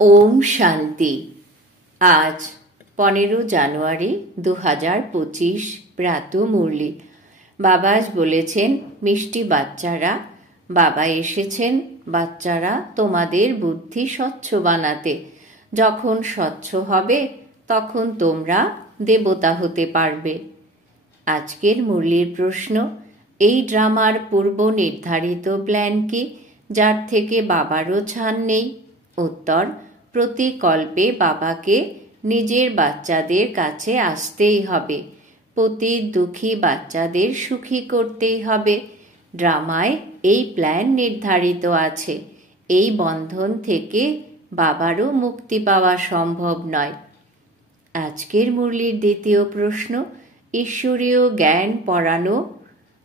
ওম শান্তি। আজ 15 জানুয়ারি 2025 প্রাত মুরলি। বাবা আজ বলেছেন, মিষ্টি বাচ্চারা, বাবা এসেছেন বাচ্চারা তোমাদের বুদ্ধি স্বচ্ছ বানাতে। যখন স্বচ্ছ হবে তখন তোমরা দেবতা হতে পারবে। আজকের মুরলির প্রশ্ন, এই ড্রামার পূর্ব নির্ধারিত প্ল্যান কি, যার থেকে বাবারও ছাড় নেই? উত্তর, প্রতি কল্পে বাবাকে নিজের বাচ্চাদের কাছে আসতেই হবে। প্রতি দুঃখী বাচ্চাদের সুখী করতেই হবে। ড্রামায় এই প্ল্যান নির্ধারিত আছে। এই বন্ধন থেকে বাবারও মুক্তি পাওয়া সম্ভব নয়। আজকের মুরলির দ্বিতীয় প্রশ্ন, ঈশ্বরীয় জ্ঞান পড়ানো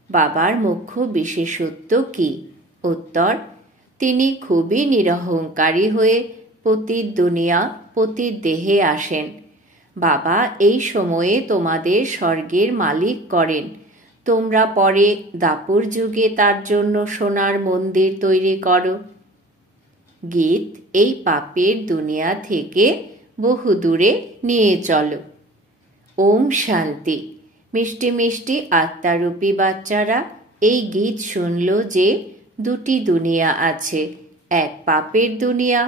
বাবার মুখ্য বিশেষত্ব কি? উত্তর, তিনি খুবই নিরহংকারী হয়ে প্রতি দুনিয়া প্রতি দেহে আসেন। বাবা এই সময়ে তোমাদের স্বর্গের মালিক করেন। তোমরা পরে দাপর যুগে তার জন্য সোনার মন্দির তৈরি করো। গীত, এই পাপের দুনিয়া থেকে বহু দূরে নিয়ে চলো। ওম শান্তি। মিষ্টি মিষ্টি আত্মারূপী বাচ্চারা, এই গীত শুনল যে দুটি দুনিয়া আছে, এক পাপের দুনিয়া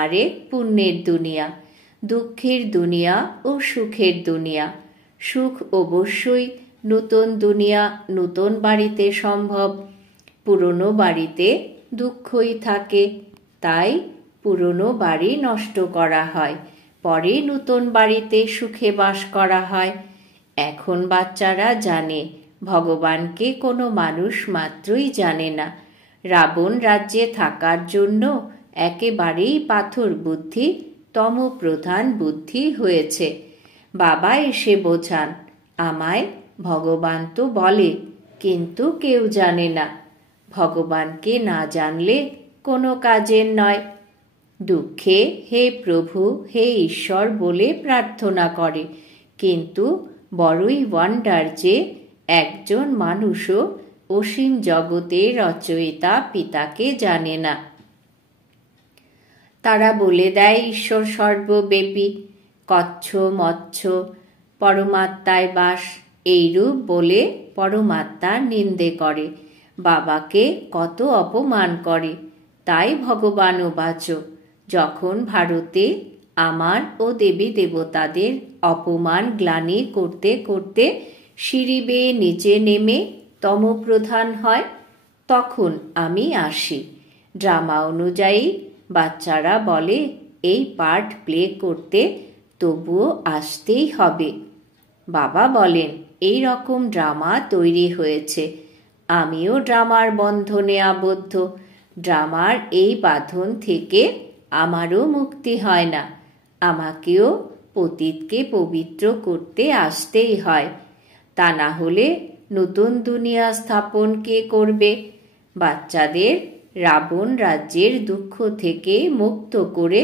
আর এক পুণ্যের দুনিয়া, দুঃখের দুনিয়া ও সুখের দুনিয়া। সুখ অবশ্যই নতুন দুনিয়া নতুন বাড়িতে সম্ভব। পুরনো বাড়িতে দুঃখই থাকে, তাই পুরনো বাড়ি নষ্ট করা হয়, পরে নতুন বাড়িতে সুখে বাস করা হয়। এখন বাচ্চারা জানে, ভগবানকে কোনো মানুষ মাত্রই জানে না। রাবণ রাজ্যে থাকার জন্য একেবারেই পাথর বুদ্ধি, তমপ্রধান বুদ্ধি হয়েছে। বাবা এসে বোঝান, আমায় ভগবান তো বলে, কিন্তু কেউ জানে না। ভগবানকে না জানলে কোনো কাজের নয়। দুঃখে হে প্রভু, হে ঈশ্বর বলে প্রার্থনা করে, কিন্তু বড়ই ওয়ান্ডার যে একজন মানুষও অসীম জগতের রচয়িতা পিতাকে জানে না। তারা বলে দেয় ঈশ্বর সর্বব্যাপী, কচ্ছ মৎস্য পরমাত্মায় বাস, এইরূপ বলে পরমাত্মার নিন্দে করে, বাবাকে কত অপমান করে। তাই ভগবানও বাচো, যখন ভারতে আমার ও দেবী দেবতাদের অপমান গ্লানি করতে করতে সিঁড়ি বেয়ে নিচে নেমে তমপ্রধান হয়, তখন আমি আসি। ড্রামা অনুযায়ী বাচ্চারা বলে এই পার্ট প্লে করতে, তবুও আসতেই হবে। বাবা বলেন, এই রকম ড্রামা তৈরি হয়েছে, আমিও ড্রামার বন্ধনে আবদ্ধ। ড্রামার এই বাঁধন থেকে আমারও মুক্তি হয় না। আমাকেও পতিতকে পবিত্র করতে আসতেই হয়, তা না হলে নতুন দুনিয়া স্থাপন কে করবে? বাচ্চাদের রাবণ রাজ্যের দুঃখ থেকে মুক্ত করে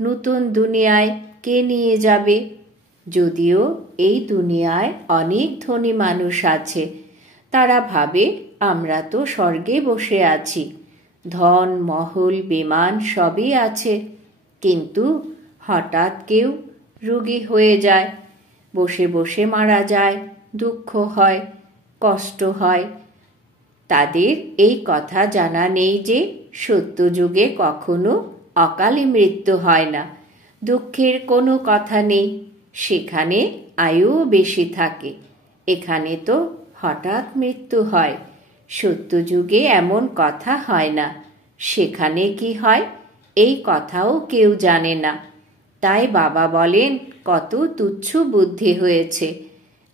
নতুন দুনিয়ায় কে নিয়ে যাবে? যদিও এই দুনিয়ায় অনেক ধনী মানুষ আছে, তারা ভাবে আমরা তো স্বর্গে বসে আছি, ধন মহল বিমান সবই আছে, কিন্তু হঠাৎ কেউ রোগী হয়ে যায়, বসে বসে মারা যায়, দুঃখ হয়, কষ্ট হয়। তাদের এই কথা জানা নেই যে সত্যযুগে কখনো অকালে মৃত্যু হয় না। দুঃখের কোনো কথা নেই, সেখানে আয়ুও বেশি থাকে। এখানে তো হঠাৎ মৃত্যু হয়। সত্যযুগে এমন কথা হয় না। সেখানে কি হয় এই কথাও কেউ জানে না। তাই বাবা বলেন, কত তুচ্ছ বুদ্ধি হয়েছে,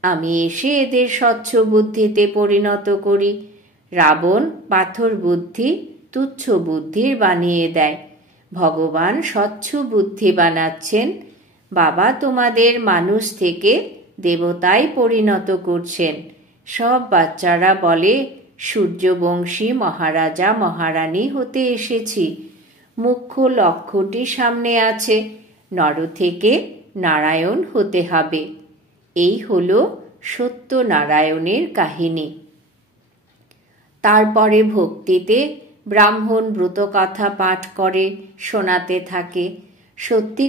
আমি এসে এদের স্বচ্ছ বুদ্ধিতে পরিণত করি। রাবণ পাথর বুদ্ধি তুচ্ছ বুদ্ধির বানিয়ে দেয়, ভগবান স্বচ্ছ বুদ্ধি বানাচ্ছেন। বাবা তোমাদের মানুষ থেকে দেবতায় পরিণত করছেন। সব বাচ্চারা বলে সূর্যবংশী মহারাজা মহারানী হতে এসেছি। মুখ্য লক্ষ্যটি সামনে আছে, নর থেকে নারায়ণ হতে হবে। এই হলো সত্য নারায়ণের কাহিনী। তারপরে ভক্তিতে ব্রাহ্মণ ব্রত কথা পাঠ করে শোনাতে থাকে। সত্যি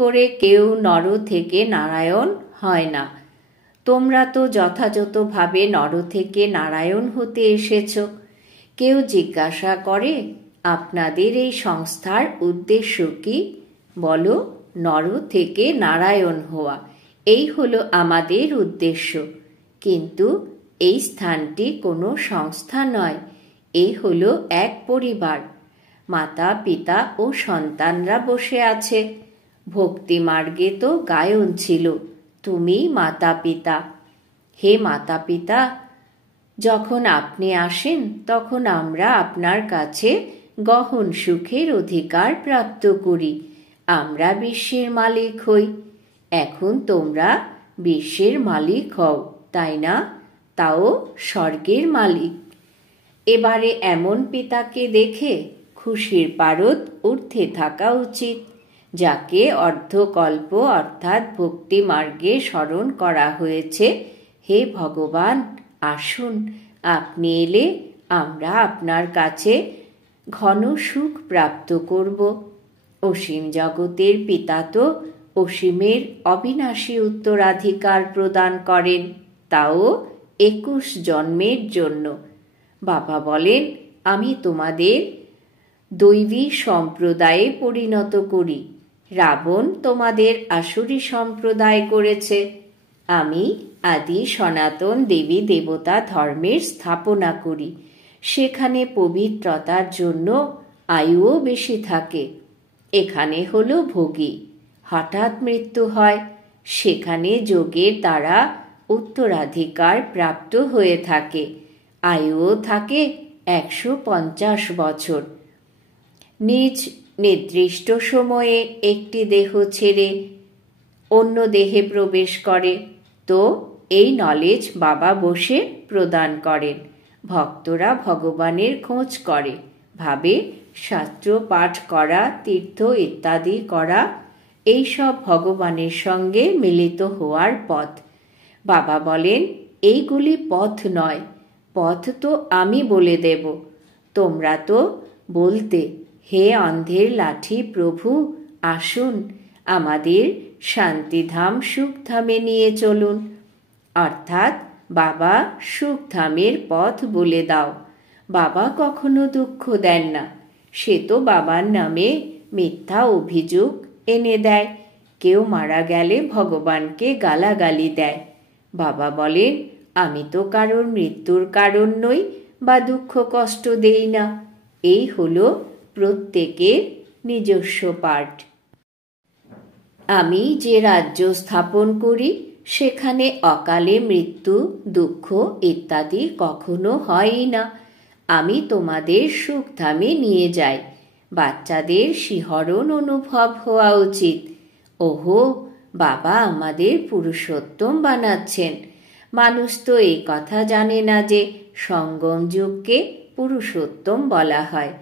করে কেউ নর থেকে নারায়ণ হয় না। তোমরা তো যথাযথভাবে নর থেকে নারায়ণ হতে এসেছ। কেউ জিজ্ঞাসা করে, আপনাদের এই সংস্থার উদ্দেশ্য কি? বলো, নর থেকে নারায়ণ হওয়া, এই হলো আমাদের উদ্দেশ্য। কিন্তু এই স্থানটি কোনো সংস্থা নয়, এই হলো এক পরিবার। মাতা পিতা ও সন্তানরা বসে আছে। ভক্তি মার্গে তো গায়ন ছিল, তুমি মাতা পিতা। হে মাতা পিতা, যখন আপনি আসেন তখন আমরা আপনার কাছে গহন সুখের অধিকার প্রাপ্ত করি। আমরা বিশ্বের মালিক হই। এখন তোমরা বিশ্বের মালিক হও, তাই না? তাও স্বর্গের মালিক। এবারে এমন পিতাকে দেখে খুশির পারদ ঊর্ধ্বে থাকা উচিত, যাকে অর্ধকল্প অর্থাৎ ভক্তি মার্গে স্মরণ করা হয়েছে। হে ভগবান, আসুন, আপনি এলে আমরা আপনার কাছে ঘন সুখ প্রাপ্ত করব। অসীম জগতের পিতা তো অসীমের অবিনাশী উত্তরাধিকার প্রদান করেন, তাও 21 জন্মের জন্য। বাবা বলেন, আমি তোমাদের দৈবী সম্প্রদায়ে পরিণত করি। রাবণ তোমাদের আসুরি সম্প্রদায় করেছে। আমি আদি সনাতন দেবী দেবতা ধর্মের স্থাপনা করি। সেখানে পবিত্রতার জন্য আয়ুও বেশি থাকে। এখানে হলো ভোগী, হঠাৎ মৃত্যু হয়। সেখানে যোগের দ্বারা উত্তরাধিকার প্রাপ্ত হয়ে থাকে। আয়ুও থাকে 150 বছর। নিজ নির্দিষ্ট সময়ে একটি দেহ ছেড়ে অন্য দেহে প্রবেশ করে। তো এই নলেজ বাবা বসে প্রদান করেন। ভক্তরা ভগবানের খোঁজ করে, ভাবে শাস্ত্র পাঠ করা, তীর্থ ইত্যাদি করা এইসব ভগবানের সঙ্গে মিলিত হওয়ার পথ। বাবা বলেন, এইগুলি পথ নয়, পথ তো আমি বলে দেব। তোমরা তো বলতে, হে অন্ধের লাঠি প্রভু, আসুন, আমাদের শান্তিধাম সুখধামে নিয়ে চলুন। অর্থাৎ বাবা সুখধামের পথ বলে দাও। বাবা কখনো দুঃখ দেন না, সে তো বাবার নামে মিথ্যা অভিযোগ এনে দেয়। কেউ মারা গেলে ভগবানকে গালাগালি দেয়। বাবা বলেন, আমি তো কারোর মৃত্যুর কারণ নই বা দুঃখ কষ্ট দেই না। এই হলো প্রত্যেকের নিজস্ব পাঠ। আমি যে রাজ্য স্থাপন করি সেখানে অকালে মৃত্যু, দুঃখ ইত্যাদি কখনো হয়ই না। আমি তোমাদের সুখধামে নিয়ে যাই। বাচ্চাদের শিহরণ অনুভব হওয়া উচিত। ওহো, বাবা আমাদের পুরুষোত্তম বানাচ্ছেন। মানুষ তো এই কথা জানে না যে সঙ্গম যুগকে পুরুষোত্তম বলা হয়।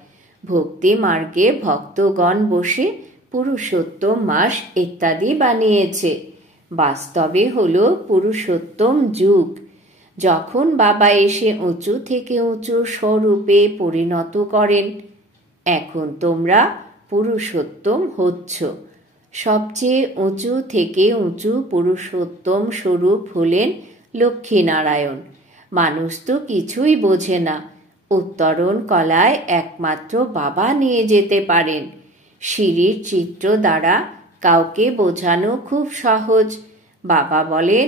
ভক্তি মার্গে ভক্তগণ বসে পুরুষোত্তম মাস ইত্যাদি বানিয়েছে। বাস্তবে হলো পুরুষোত্তম যুগ। যখন বাবা এসে উঁচু থেকে উঁচু স্বরূপে পরিণত করেন, এখন তোমরা পুরুষোত্তম হচ্ছ। সবচেয়ে উঁচু থেকে উঁচু পুরুষোত্তম স্বরূপ হলেন লক্ষ্মীনারায়ণ। মানুষ তো কিছুই বোঝে না। উত্তরণ কলায় একমাত্র বাবা নিয়ে যেতে পারেন। সিঁড়ির চিত্র দ্বারা কাউকে বোঝানো খুব সহজ। বাবা বলেন,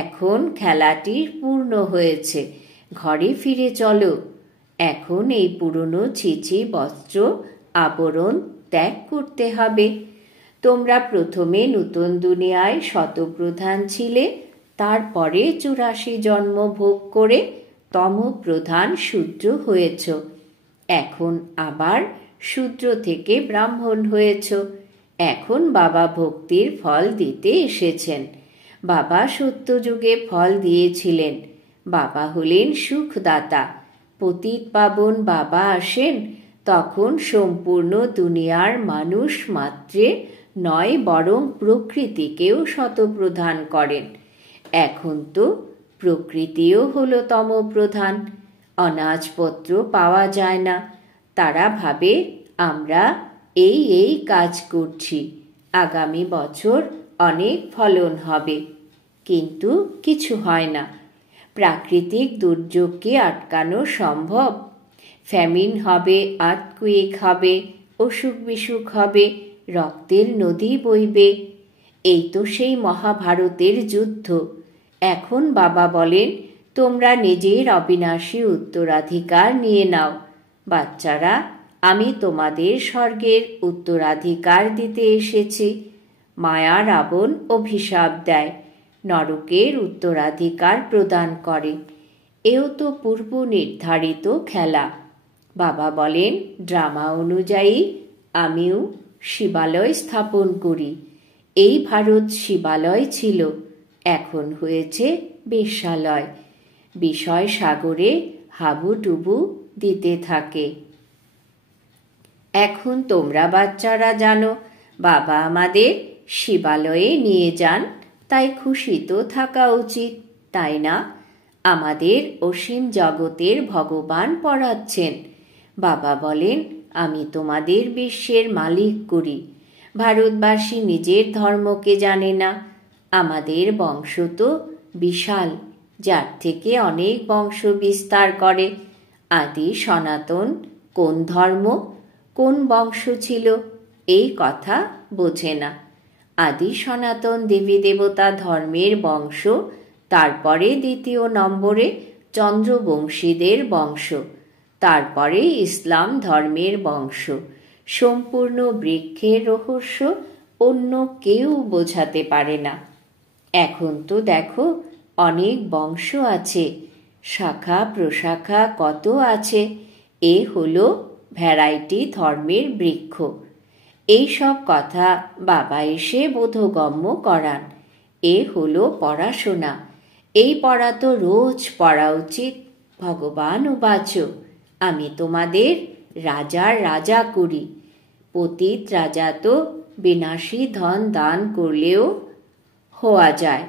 এখন খেলাটি পূর্ণ হয়েছে, ঘরে ফিরে চলো। এখন এই পুরনো ছিছি বস্ত্র আবরণ ত্যাগ করতে হবে। তোমরা প্রথমে নূতন দুনিয়ায় শতপ্রধান ছিলে, তারপরে 84 জন্ম ভোগ করে তমপ্রধান শূদ্র হয়েছ। এখন আবার শূদ্র থেকে ব্রাহ্মণ হয়েছ। এখন বাবা ভক্তির ফল দিতে এসেছেন। বাবা সত্যযুগে ফল দিয়েছিলেন। বাবা হলেন সুখদাতা। পতিত পাবন বাবা আসেন তখন সম্পূর্ণ দুনিয়ার মানুষ মাত্রে নয়, বরং প্রকৃতিকেও শতপ্রধান করেন। এখন তো প্রকৃতিও হলো তমপ্রধান। অনাজপত্র পাওয়া যায় না। তারা ভাবে আমরা এই কাজ করছি, আগামী বছর অনেক ফলন হবে, কিন্তু কিছু হয় না। প্রাকৃতিক দুর্যোগকে আটকানো সম্ভব? ফ্যামিন হবে, আর্থকুয়েক হবে, অসুখ বিসুখ হবে, রক্তের নদী বইবে। এই তো সেই মহাভারতের যুদ্ধ। এখন বাবা বলেন, তোমরা নিজের অবিনাশী উত্তরাধিকার নিয়ে নাও। বাচ্চারা, আমি তোমাদের স্বর্গের উত্তরাধিকার দিতে এসেছি। মায়া রাবণ অভিশাপ দেয়, নরকের উত্তরাধিকার প্রদান করে। এও তো পূর্ব নির্ধারিত খেলা। বাবা বলেন, ড্রামা অনুযায়ী আমিও শিবালয় স্থাপন করি। এই ভারত শিবালয় ছিল, এখন হয়েছে বেশ্যালয়। বিষয় সাগরে হাবুডুবু দিতে থাকে। এখন তোমরা বাচ্চারা জানো, বাবা আমাদের শিবালয়ে নিয়ে যান, তাই খুশি তো থাকা উচিত, তাই না? আমাদের অসীম জগতের ভগবান পড়াচ্ছেন। বাবা বলেন, আমি তোমাদের বিশ্বের মালিক করি। ভারতবাসী নিজের ধর্মকে জানে না। আমাদের বংশ তো বিশাল, যার থেকে অনেক বংশ বিস্তার করে। আদি সনাতন কোন ধর্ম, কোন বংশ ছিল, এই কথা বোঝে না। আদি সনাতন দেবী দেবতা ধর্মের বংশ, তারপরে দ্বিতীয় নম্বরে চন্দ্রবংশীদের বংশ, তারপরে ইসলাম ধর্মের বংশ। সম্পূর্ণ বৃক্ষের রহস্য অন্য কেউ বোঝাতে পারে না। এখন তো দেখো, অনেক বংশ আছে, শাখা প্রশাখা কত আছে। এ হলো ভ্যারাইটি ধর্মের বৃক্ষ। এই সব কথা বাবা এসে বোধগম্য করান। এ হলো পড়াশোনা। এই পড়া তো রোজ পড়া উচিত। ভগবান উবাচ, আমি তোমাদের রাজার রাজা করি। পতিত রাজা তো বিনাশী ধন দান করলেও হওয়া যায়।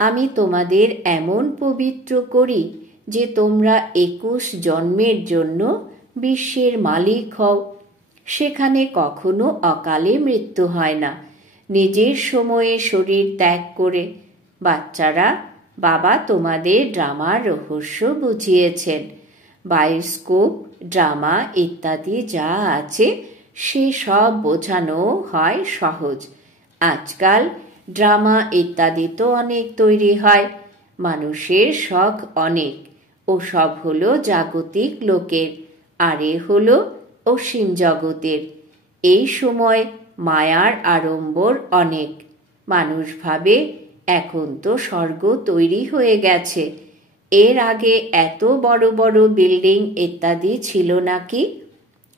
আমি তোমাদের এমন পবিত্র করি যে তোমরা 21 জন্মের জন্য বিশ্বের মালিক হও। সেখানে কখনো অকালে মৃত্যু হয় না, নিজের সময়ে শরীর ত্যাগ করে। বাচ্চারা, বাবা তোমাদের ড্রামার রহস্য বুঝিয়েছেন। বায়োস্কোপ, ড্রামা ইত্যাদি যা আছে সে সব বোঝানো হয় সহজ। আজকাল ড্রামা ইত্যাদি তো অনেক তৈরি হয়। মানুষের শখ অনেক, ও সব হলো জাগতিক লোকের, আর এ হলো অসীম জগতের। এই সময় মায়ার আড়ম্বর অনেক। মানুষ ভাবে এখন তো স্বর্গ তৈরি হয়ে গেছে, এর আগে এত বড় বড় বিল্ডিং ইত্যাদি ছিল নাকি?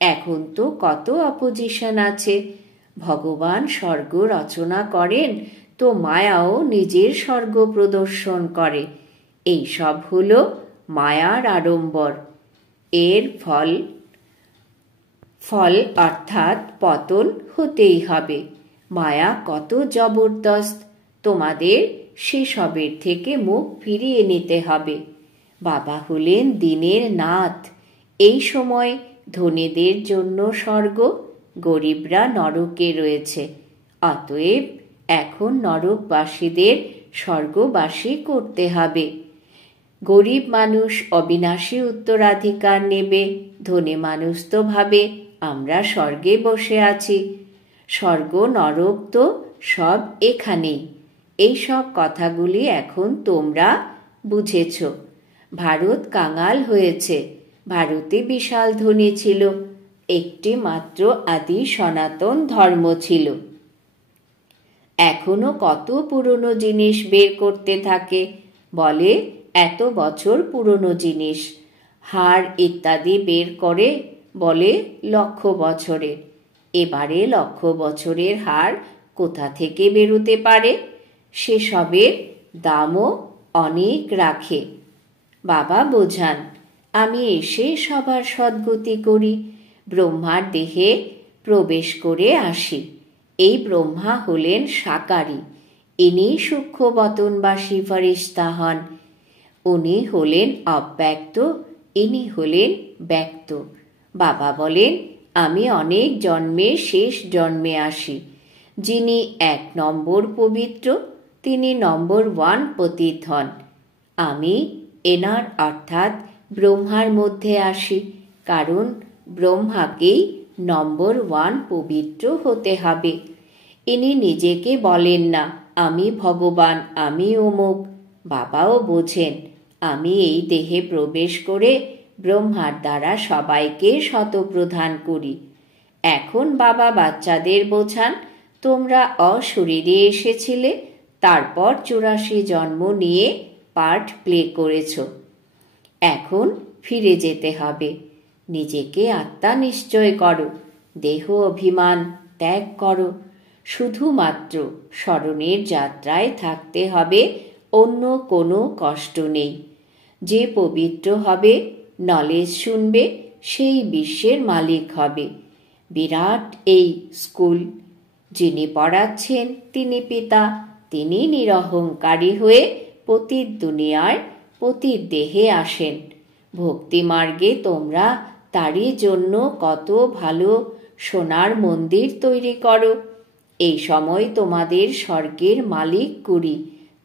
এখন তো কত অপোজিশন আছে। ভগবান স্বর্গ রচনা করেন তো মায়াও নিজের স্বর্গ প্রদর্শন করে। এই সব হলো মায়ার আড়ম্বর। এর ফল অর্থাৎ পতন হতেই হবে। মায়া কত জবরদস্ত, তোমাদের সেসবের থেকে মুখ ফিরিয়ে নিতে হবে। বাবা হলেন দিনের নাথ। এই সময় ধনীদের জন্য স্বর্গ, গরিবরা নরকে রয়েছে। অতএব এখন নরকবাসীদের স্বর্গবাসী করতে হবে। গরিব মানুষ অবিনাশী উত্তরাধিকার নেবে, ধনী মানুষ তো ভাবে আমরা স্বর্গে বসে আছি। স্বর্গ নরক তো সব এখানেই। এই সব কথাগুলি এখন তোমরা বুঝেছ। ভারত কাঙাল হয়েছে। ভারতে বিশাল ধনী ছিল, একটি মাত্র আদি সনাতন ধর্ম ছিল। এখনো কত পুরনো জিনিস বের করতে থাকে, বলে এত বছর পুরনো জিনিস। হাড় ইত্যাদি বের করে, বলে 1,00,000 বছরের। এবারে 1,00,000 বছরের হাড় কোথা থেকে বেরোতে পারে? সেসবের দামও অনেক রাখে। বাবা বোঝান, আমি এসে সবার সদ্গতি করি, ব্রহ্মার দেহে প্রবেশ করে আসি। এই ব্রহ্মা হলেন সাকারী, ইনি সূক্ষ্মবতনবাসী ফেরেশতা হন। উনি হলেন অব্যক্ত, ইনি হলেন ব্যক্ত। বাবা বলেন, আমি অনেক জন্মে শেষ জন্মে আসি। যিনি 1 নম্বর পবিত্র, তিনি নম্বর 1 পতিত হন। আমি এনার অর্থাৎ ব্রহ্মার মধ্যে আসি, কারণ ব্রহ্মাকেই নম্বর 1 পবিত্র হতে হবে। ইনি নিজেকে বলেন না আমি ভগবান, আমি অমুক। বাবাও বোঝেন আমি এই দেহে প্রবেশ করে ব্রহ্মার দ্বারা সবাইকে শতপ্রধান করি। এখন বাবা বাচ্চাদের বোঝান, তোমরা অশরীরে এসেছিলে, তারপর 84 জন্ম নিয়ে পার্ট প্লে করেছ। এখন ফিরে যেতে হবে। নিজেকে আত্মা নিশ্চয় করো, দেহ অভিমান ত্যাগ করো। শুধুমাত্র স্মরণের যাত্রায় থাকতে হবে, অন্য কোনো কষ্ট নেই। যে পবিত্র হবে, নলেজ শুনবে, সেই বিশ্বের মালিক হবে। বিরাট এই স্কুল। যিনি পড়াচ্ছেন তিনি পিতা। তিনি নিরহংকারী হয়ে পতিত দুনিয়ায় পতিত দেহে আসেন। ভক্তি মার্গে তোমরা তারই জন্য কত ভালো সোনার মন্দির তৈরি করো। এই সময় তোমাদের স্বর্গের মালিক করি,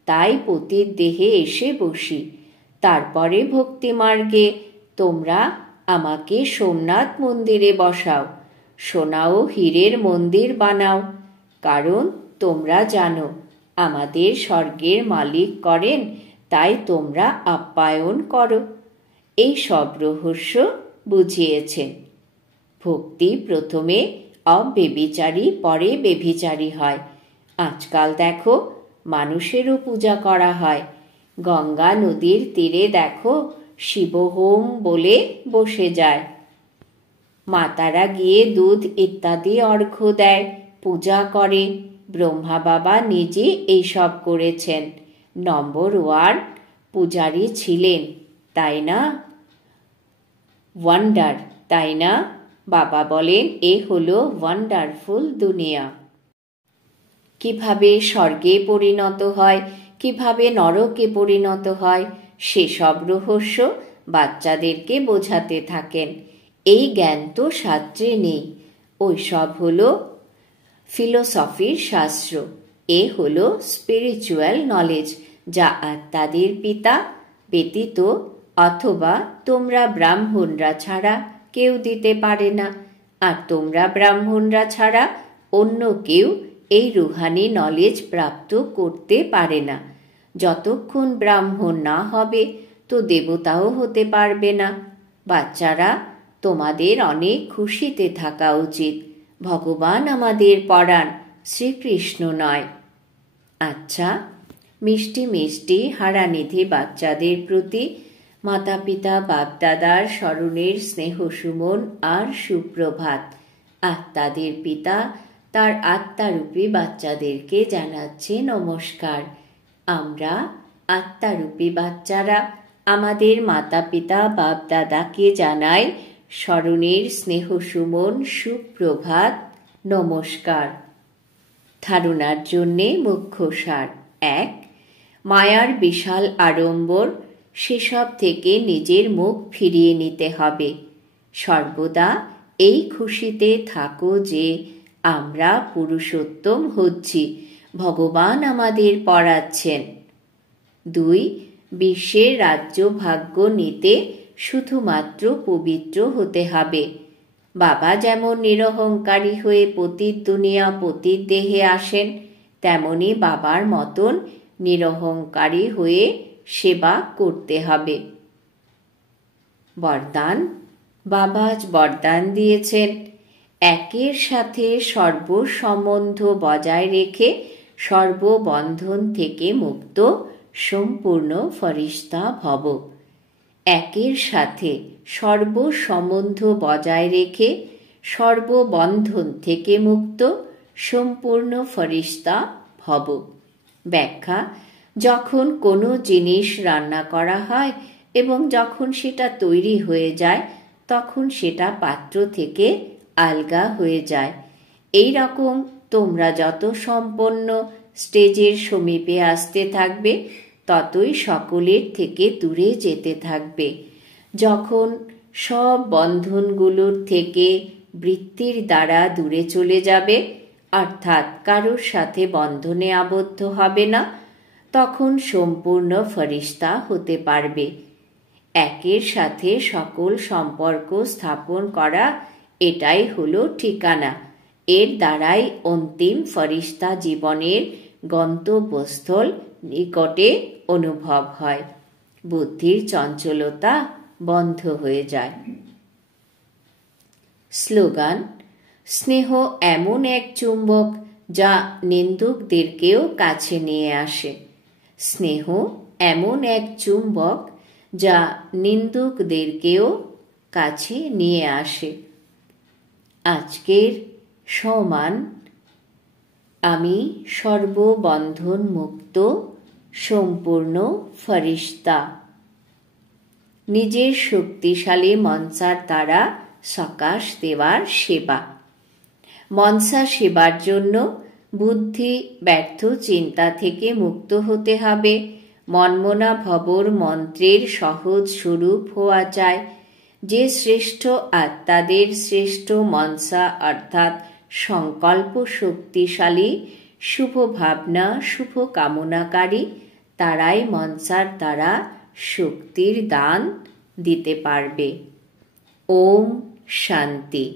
তাই পতিত দেহে এসে বসি। তারপরে ভক্তি মার্গে তোমরা আমাকে সোমনাথ মন্দিরে বসাও, সোনা ও হীরের মন্দির বানাও। কারণ তোমরা জানো আমাদের স্বর্গের মালিক করেন, তাই তোমরা আপ্যায়ন করো। এই সব রহস্য বুঝিয়েছেন। ভক্তি প্রথমে অব্যভিচারী, পরে ব্যভিচারী হয়। আজকাল দেখো মানুষেরও পূজা করা হয়। গঙ্গা নদীর তীরে দেখো শিবহোম বলে বসে যায়। মাতারা গিয়ে দুধ ইত্যাদি অর্ঘ্য দেয়, পূজা করে। ব্রহ্মা বাবা নিজে এইসব করেছেন। নম্বর 1 পূজারী ছিলেন, তাই না? ওয়ান্ডার, তাই না? বাবা বলেন এ হলো ওয়ান্ডারফুল দুনিয়া। কিভাবে স্বর্গে পরিণত হয়, কিভাবে নরকে পরিণত হয়, সেসব রহস্য বাচ্চাদেরকে বোঝাতে থাকেন। এই জ্ঞান তো শাস্ত্রে নেই। ওই সব হলো ফিলোসফির শাস্ত্র। এ হলো স্পিরিচুয়াল নলেজ, যা আত্মাদের পিতা ব্যতীত অথবা তোমরা ব্রাহ্মণরা ছাড়া কেউ দিতে পারে না। আর তোমরা ব্রাহ্মণরা ছাড়া অন্য কেউ এই রুহানি নলেজ প্রাপ্ত করতে পারে না। যতক্ষণ ব্রাহ্মণ না হবে তো দেবতাও হতে পারবে না। বাচ্চারা, তোমাদের অনেক খুশিতে থাকা উচিত। ভগবান আমাদের পড়ান, শ্রীকৃষ্ণ নয়। আচ্ছা, মিষ্টি মিষ্টি হারানিধি বাচ্চাদের প্রতি মাতা পিতা বাপদাদার স্মরণের স্নেহ সুমন আর সুপ্রভাত। আত্মাদের পিতা তার আত্মারূপী বাচ্চাদেরকে জানাচ্ছে নমস্কার। আমরা আত্মারূপী বাচ্চারা আমাদের মাতা পিতা বাপদাদাকে জানাই স্মরণের স্নেহ সুমন সুপ্রভাত, নমস্কার। ধারণার জন্যে মুখ্য সার। 1. মায়ার বিশাল আড়ম্বর, সেসব থেকে নিজের মুখ ফিরিয়ে নিতে হবে। সর্বদা এই খুশিতে থাকো যে আমরা পুরুষোত্তম হচ্ছি, ভগবান আমাদের পড়াচ্ছেন। 2. বিশ্বের রাজ্য ভাগ্য নিতে শুধুমাত্র পবিত্র হতে হবে। বাবা যেমন নিরহংকারী হয়ে পতিত দুনিয়া পতিত দেহে আসেন, তেমনি বাবার মতন নিরহংকারী হয়ে সেবা করতে হবে। বরদান। বাবা আজ বরদান দিয়েছেন, একের সাথে সর্বসম্বন্ধ বজায় রেখে সর্ববন্ধন থেকে মুক্ত সম্পূর্ণ ফরিস্তা ভব। একের সাথে সর্বসম্বন্ধ বজায় রেখে সর্ববন্ধন থেকে মুক্ত সম্পূর্ণ ফরিস্তা ভব। ব্যাখ্যা: যখন কোনো জিনিস রান্না করা হয় এবং যখন সেটা তৈরি হয়ে যায়, তখন সেটা পাত্র থেকে আলগা হয়ে যায়। এই রকম তোমরা যত সম্পন্ন স্টেজের সমীপে আসতে থাকবে, ততই সকলের থেকে দূরে যেতে থাকবে। যখন সব বন্ধনগুলোর থেকে বৃত্তির দ্বারা দূরে চলে যাবে, অর্থাৎ কারোর সাথে বন্ধনে আবদ্ধ হবে না, তখন সম্পূর্ণ ফরিস্তা হতে পারবে। একের সাথে সকল সম্পর্ক স্থাপন করা, এটাই হলো ঠিকানা। এর দ্বারাই অন্তিম ফরিস্তা জীবনের গন্তব্যস্থল নিকটে অনুভব হয়। বুদ্ধির চঞ্চলতা বন্ধ হয়ে যায়। স্লোগান: স্নেহ এমন এক চুম্বক যা নিন্দুকদেরকেও কাছে নিয়ে আসে। স্নেহ এমন এক চুম্বক যা নিন্দুকদেরকেও কাছে নিয়ে আসে। আজকের সমান: আমি সর্ববন্ধন মুক্ত সম্পূর্ণ ফরিস্তা। নিজের শক্তিশালী মনসার দ্বারা সকাশ দেওয়ার সেবা। মনসা সেবার জন্য বুদ্ধি ব্যর্থ চিন্তা থেকে মুক্ত হতে হবে। মন্মনা ভবর মন্ত্রের সহজ স্বরূপ হওয়া চাই। যে শ্রেষ্ঠ আত্মাদের শ্রেষ্ঠ মনসা অর্থাৎ সংকল্প শক্তিশালী, শুভ ভাবনা, শুভ কামনাকারী, তারাই মনসার দ্বারা শক্তির দান দিতে পারবে। ওম শান্তি।